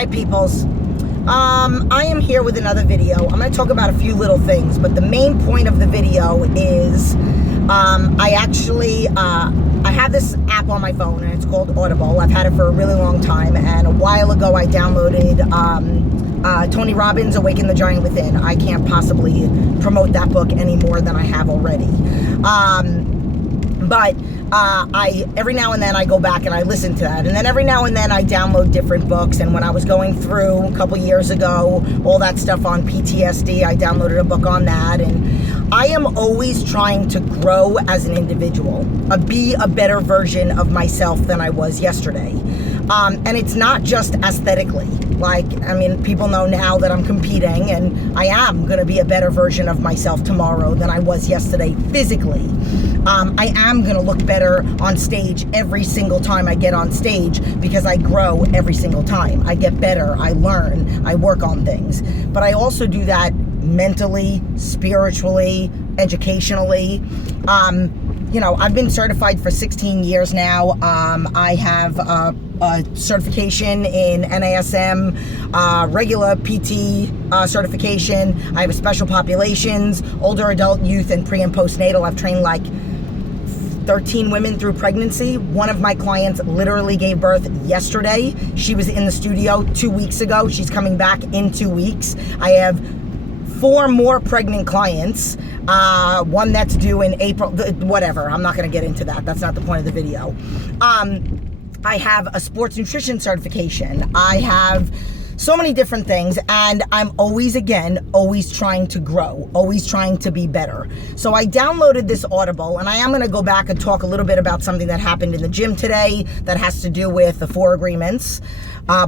right, peoples. I am here with another video. I'm going to talk about a few little things, but the main point of the video is I have this app on my phone, and it's called Audible. I've had it for a really long time, and a while ago I downloaded Tony Robbins' Awaken the Giant Within. I can't possibly promote that book any more than I have already. But every now and then I go back and I listen to that, and then every now and then I download different books. And when I was going through a couple years ago all that stuff on PTSD, I downloaded a book on that. And I am always trying to grow as an individual, be a better version of myself than I was yesterday. And it's not just aesthetically. Like, I mean, people know now that I'm competing, and I am going to be a better version of myself tomorrow than I was yesterday physically. I am going to look better on stage every single time I get on stage, because I grow every single time. I get better, I learn, I work on things. But I also do that mentally, spiritually, educationally. I've been certified for 16 years now. I have a certification in NASM, regular PT certification. I have a special populations, older adult, youth, and pre and postnatal. I've trained like 13 women through pregnancy. One of my clients literally gave birth yesterday. She was in the studio 2 weeks ago. She's coming back in 2 weeks. I have 4 more pregnant clients. One that's due in April, whatever. I'm not going to get into that. That's not the point of the video. I have a sports nutrition certification. I have so many different things, and I'm always trying to grow, always trying to be better. So I downloaded this Audible, and I am going to go back and talk a little bit about something that happened in the gym today that has to do with the 4 agreements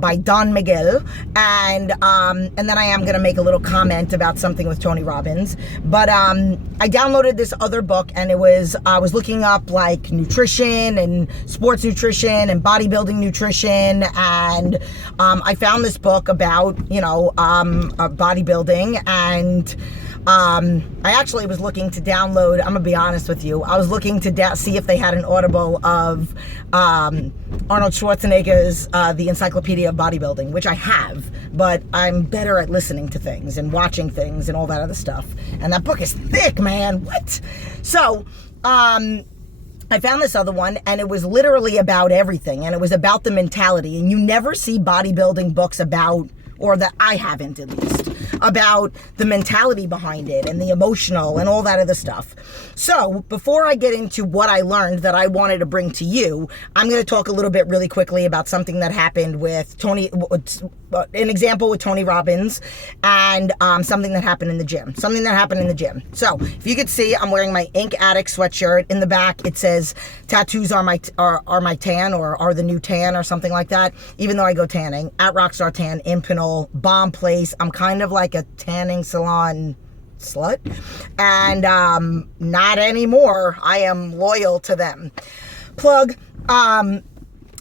by jenn.m.aguirre, and then I am going to make a little comment about something with Tony Robbins. But I downloaded this other book, and I was looking up like nutrition and sports nutrition and bodybuilding nutrition, and I found this book about bodybuilding. And I actually was looking to download, I'm gonna be honest with you, I was looking to see if they had an Audible of Arnold Schwarzenegger's The Encyclopedia of Bodybuilding, which I have, but I'm better at listening to things and watching things and all that other stuff. And that book is thick, man. What? So, I found this other one, and it was literally about everything, and it was about the mentality. And you never see bodybuilding books about, or that I haven't at least, about the mentality behind it and the emotional and all that other stuff. So before I get into what I learned that I wanted to bring to you, I'm going to talk a little bit really quickly about something that happened with an example with Tony Robbins, and something that happened in the gym. So if you could see, I'm wearing my Ink Addict sweatshirt. In the back it says tattoos are my tan, or are the new tan, or something like that. Even though I go tanning at Rockstar Tan in Pinole, bomb place. I'm kind of like a tanning salon slut, and not anymore. I am loyal to them. Plug.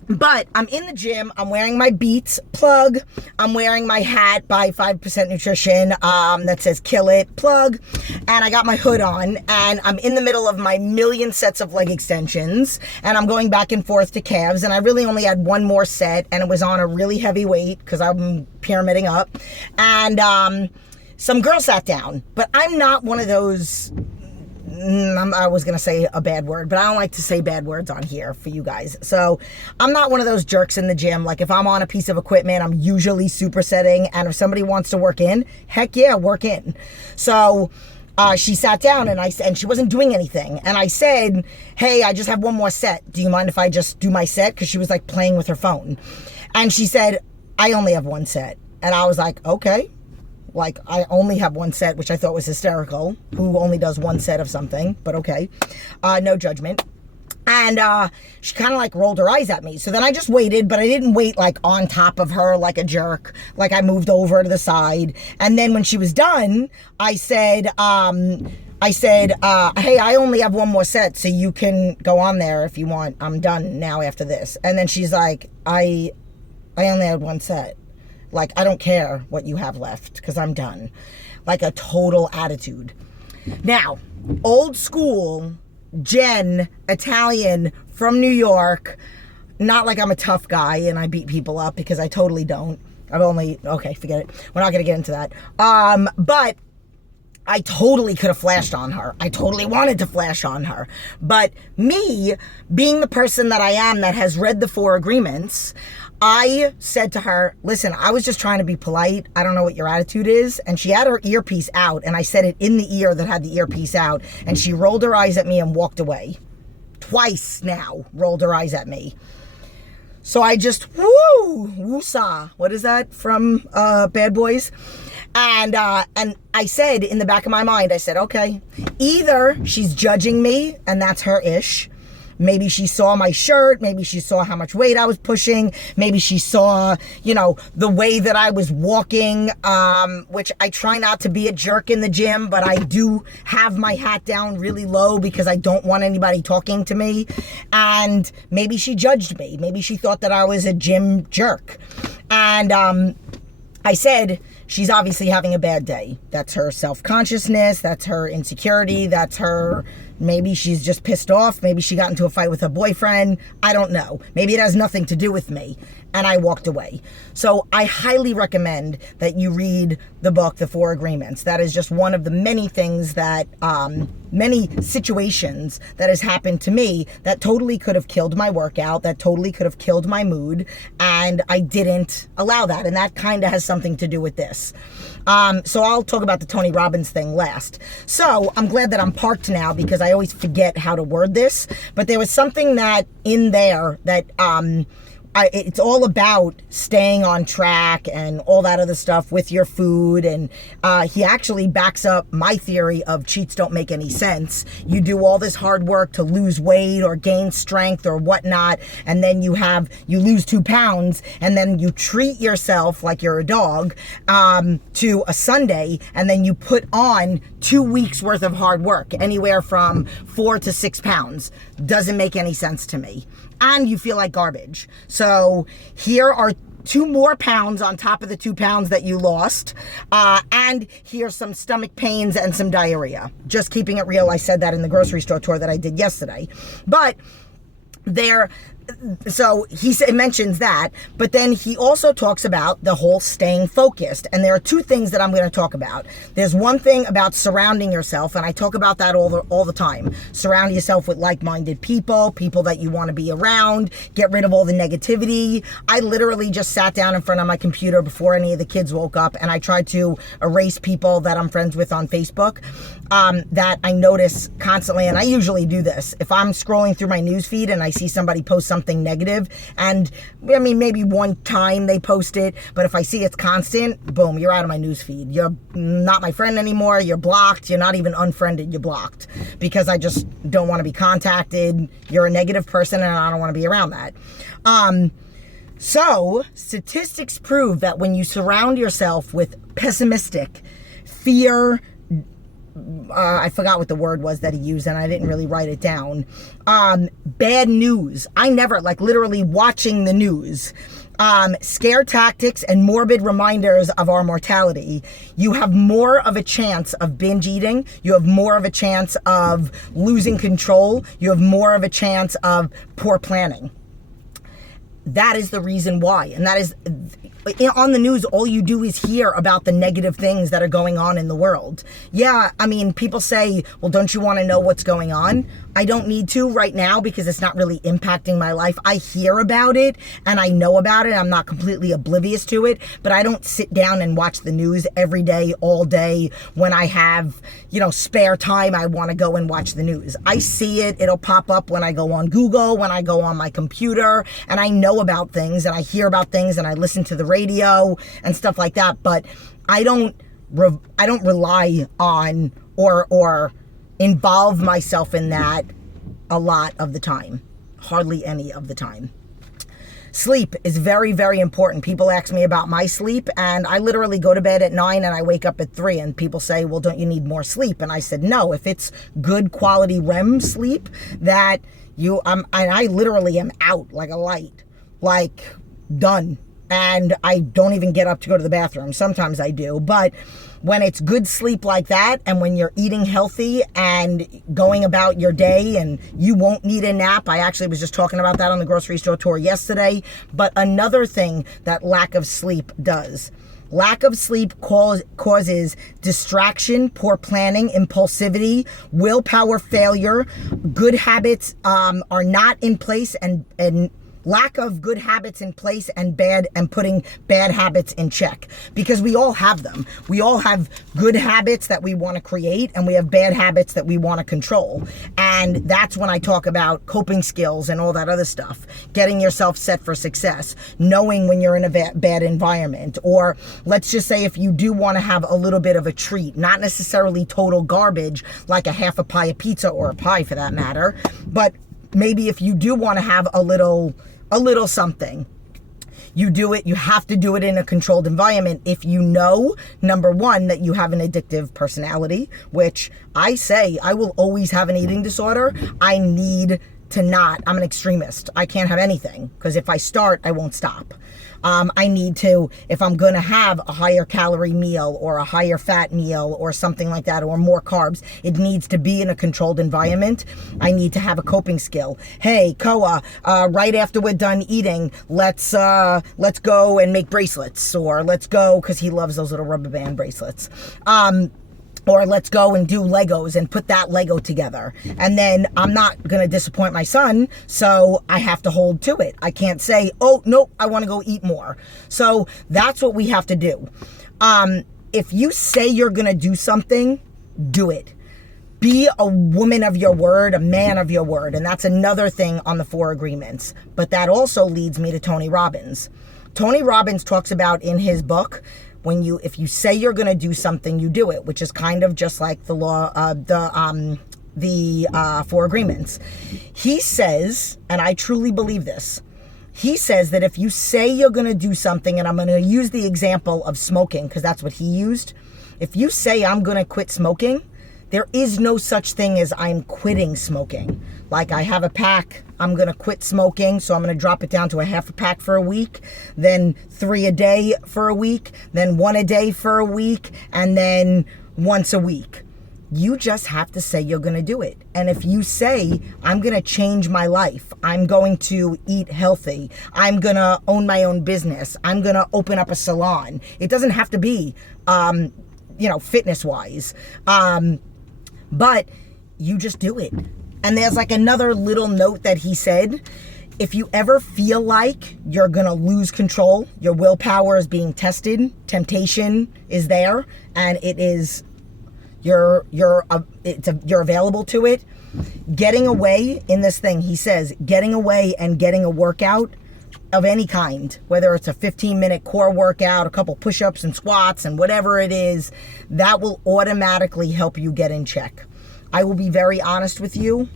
But I'm in the gym, I'm wearing my Beats, plug, I'm wearing my hat by 5% Nutrition that says kill it, plug, and I got my hood on, and I'm in the middle of my million sets of leg extensions, and I'm going back and forth to calves, and I really only had one more set, and it was on a really heavy weight because I'm pyramiding up, and some girl sat down, but I'm not one of those, I was going to say a bad word, but I don't like to say bad words on here for you guys. So I'm not one of those jerks in the gym. Like, if I'm on a piece of equipment, I'm usually supersetting. And if somebody wants to work in, heck yeah, work in. So she sat down, and she wasn't doing anything. And I said, hey, I just have one more set. Do you mind if I just do my set? Because she was like playing with her phone. And she said, I only have one set. And I was like, okay. Like, I only have one set, which I thought was hysterical. Who only does one set of something? But okay. No judgment. And she kind of like rolled her eyes at me. So then I just waited, but I didn't wait like on top of her like a jerk. Like, I moved over to the side. And then when she was done, I said, hey, I only have one more set, so you can go on there if you want. I'm done now after this. And then she's like, I only had one set. Like, I don't care what you have left, because I'm done. Like, a total attitude. Now, old school, Jen, Italian, from New York, not like I'm a tough guy and I beat people up, because I totally don't. Okay, forget it. We're not going to get into that. But I totally could have flashed on her. I totally wanted to flash on her. But me, being the person that I am that has read the 4 agreements, I said to her, listen, I was just trying to be polite. I don't know what your attitude is. And she had her earpiece out, and I said it in the ear that had the earpiece out, and she rolled her eyes at me and walked away. Twice now rolled her eyes at me. So I just, woo-saw. What is that from Bad Boys? And I said in the back of my mind, I said, okay, either she's judging me and that's her ish. Maybe she saw my shirt. Maybe she saw how much weight I was pushing. Maybe she saw, the way that I was walking, which I try not to be a jerk in the gym, but I do have my hat down really low because I don't want anybody talking to me. And maybe she judged me. Maybe she thought that I was a gym jerk. And I said, she's obviously having a bad day. That's her self-consciousness. That's her insecurity. That's her, maybe she's just pissed off. Maybe she got into a fight with her boyfriend. I don't know. Maybe it has nothing to do with me. And I walked away. So I highly recommend that you read the book, The 4 Agreements. That is just one of the many things that, many situations that has happened to me that totally could have killed my workout, that totally could have killed my mood, and I didn't allow that. And that kind of has something to do with this. So I'll talk about the Tony Robbins thing last. So I'm glad that I'm parked now because I always forget how to word this. But there was something that in there that it's all about staying on track and all that other stuff with your food. And he actually backs up my theory of cheats don't make any sense. You do all this hard work to lose weight or gain strength or whatnot, and then you lose 2 pounds, and then you treat yourself like you're a dog to a Sunday, and then you put on 2 weeks worth of hard work, anywhere from 4 to 6 pounds. Doesn't make any sense to me. And you feel like garbage. So here are 2 more pounds on top of the 2 pounds that you lost. And here's some stomach pains and some diarrhea. Just keeping it real. I said that in the grocery store tour that I did yesterday. But so he mentions that, but then he also talks about the whole staying focused. And there are 2 things that I'm going to talk about. There's one thing about surrounding yourself, and I talk about that all the time. Surround yourself with like-minded people that you want to be around. Get rid of all the negativity. I literally just sat down in front of my computer before any of the kids woke up, and I tried to erase people that I'm friends with on Facebook that I notice constantly. And I usually do this. If I'm scrolling through my news feed and I see somebody post something negative, and I mean, maybe one time they post it, but if I see it's constant, boom, you're out of my news feed. You're not my friend anymore. You're blocked. You're not even unfriended. You're blocked because I just don't want to be contacted. You're a negative person and I don't want to be around that. So statistics prove that when you surround yourself with pessimistic, fear, I forgot what the word was that he used, and I didn't really write it down. Bad news. I never, literally watching the news. Scare tactics and morbid reminders of our mortality. You have more of a chance of binge eating. You have more of a chance of losing control. You have more of a chance of poor planning. That is the reason why. And that is, on the news, all you do is hear about the negative things that are going on in the world. Yeah, I mean, people say, well, don't you want to know what's going on? I don't need to right now because it's not really impacting my life. I hear about it and I know about it. I'm not completely oblivious to it, but I don't sit down and watch the news every day, all day. When I have, spare time, I want to go and watch the news. I see it. It'll pop up when I go on Google, when I go on my computer, and I know about things and I hear about things and I listen to the radio and stuff like that. But I don't rely on or involve myself in that a lot of the time. Hardly any of the time. Sleep is very, very important. People ask me about my sleep, and I literally go to bed at 9 and I wake up at 3, and people say, well, don't you need more sleep? And I said, no, if it's good quality REM sleep that I literally am out like a light, done. and I don't even get up to go to the bathroom. Sometimes I do, but when it's good sleep like that, and when you're eating healthy and going about your day and you won't need a nap. I actually was just talking about that on the grocery store tour yesterday. But another thing that lack of sleep does. Lack of sleep causes distraction, poor planning, impulsivity, willpower failure. Good habits are not in place, and lack of good habits in place and putting bad habits in check, because we all have them. We all have good habits that we want to create, and we have bad habits that we want to control. And that's when I talk about coping skills and all that other stuff, getting yourself set for success, knowing when you're in a bad environment, or let's just say if you do want to have a little bit of a treat, not necessarily total garbage like a half a pie of pizza, or a pie for that matter, but maybe if you do want to have a little something, you do it. You have to do it in a controlled environment. If you know, number one, that you have an addictive personality, which I say I will always have an eating disorder. I need to not. I'm an extremist. I can't have anything, because if I start, I won't stop. I need to, if I'm going to have a higher calorie meal or a higher fat meal or something like that, or more carbs, it needs to be in a controlled environment. I need to have a coping skill. Hey, Koa, right after we're done eating, let's go and make bracelets, or let's go, because he loves those little rubber band bracelets. Or let's go and do Legos and put that Lego together. And then I'm not going to disappoint my son, so I have to hold to it. I can't say, oh, nope, I want to go eat more. So that's what we have to do. If you say you're going to do something, do it. Be a woman of your word, a man of your word. And that's another thing on the 4 agreements. But that also leads me to Tony Robbins. Tony Robbins talks about in his book, if you say you're going to do something, you do it, which is kind of just like the law, the 4 agreements. He says, and I truly believe this, he says that if you say you're going to do something, and I'm going to use the example of smoking, because that's what he used. If you say I'm going to quit smoking, there is no such thing as I'm quitting smoking. Like, I have a pack, I'm going to quit smoking, so I'm going to drop it down to a half a pack for a week, then 3 a day for a week, then 1 a day for a week, and then once a week. You just have to say you're going to do it. And if you say, I'm going to change my life, I'm going to eat healthy, I'm going to own my own business, I'm going to open up a salon. It doesn't have to be, fitness-wise. But you just do it. And there's like another little note that he said, if you ever feel like you're going to lose control, your willpower is being tested, temptation is there, and it is, you're available to it. Getting away in this thing, he says, getting away and getting a workout of any kind, whether it's a 15-minute core workout, a couple push-ups and squats and whatever it is, that will automatically help you get in check. I will be very honest with you.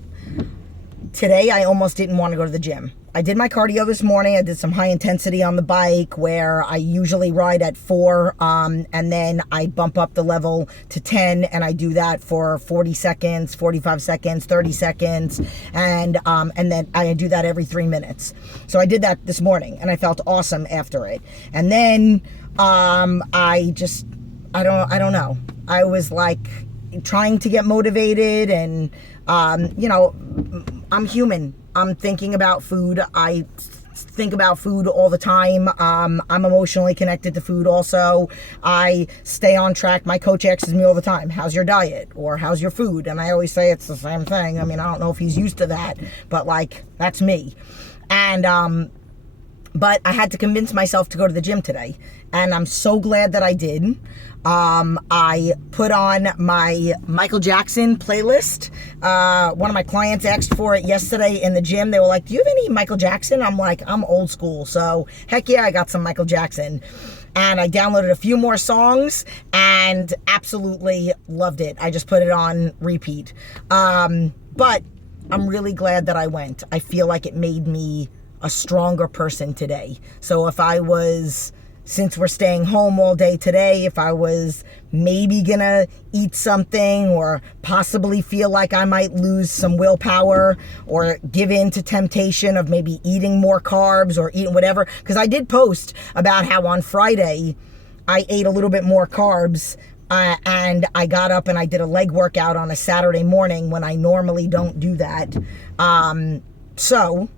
Today, I almost didn't want to go to the gym. I did my cardio this morning. I did some high intensity on the bike, where I usually ride at 4, and then I bump up the level to 10, and I do that for 40 seconds, 45 seconds, 30 seconds, and then I do that every 3 minutes. So I did that this morning, and I felt awesome after it. And then I don't know. I was like trying to get motivated, and I'm human. I'm thinking about food. I think about food all the time. I'm emotionally connected to food also. I stay on track. My coach asks me all the time, how's your diet? Or how's your food? And I always say it's the same thing. I mean, I don't know if he's used to that, but like, that's me. And, but I had to convince myself to go to the gym today. And I'm so glad that I did. I put on my Michael Jackson playlist. One of my clients asked for it yesterday in the gym. They were like, do you have any Michael Jackson? I'm like, I'm old school. So heck yeah, I got some Michael Jackson. And I downloaded a few more songs and absolutely loved it. I just put it on repeat. But I'm really glad that I went. I feel like it made me a stronger person today. So if I was since we're staying home all day today, if I was maybe gonna eat something or possibly feel like I might lose some willpower or give in to temptation of maybe eating more carbs or eating whatever. Because I did post about how on Friday I ate a little bit more carbs and I got up and I did a leg workout on a Saturday morning when I normally don't do that. So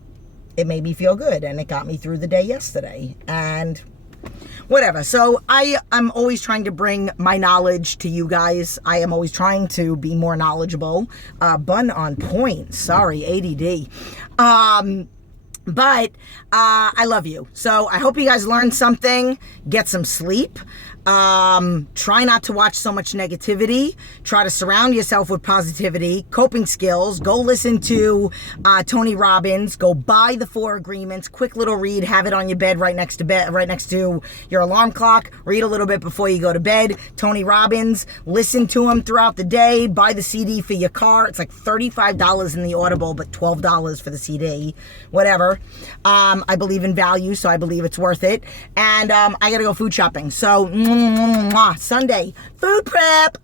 it made me feel good and it got me through the day yesterday and whatever. So I'm always trying to bring my knowledge to you guys. I am always trying to be more knowledgeable. Bun on point. Sorry, ADD. But I love you. So I hope you guys learned something. Get some sleep. Try not to watch so much negativity. Try to surround yourself with positivity, coping skills. Go listen to Tony Robbins. Go buy the 4 Agreements. Quick little read. Have it on your bed right next to your alarm clock. Read a little bit before you go to bed. Tony Robbins. Listen to him throughout the day. Buy the CD for your car. It's like $35 in the Audible, but $12 for the CD. Whatever. I believe in value, so I believe it's worth it. And I gotta go food shopping. So Sunday, food prep.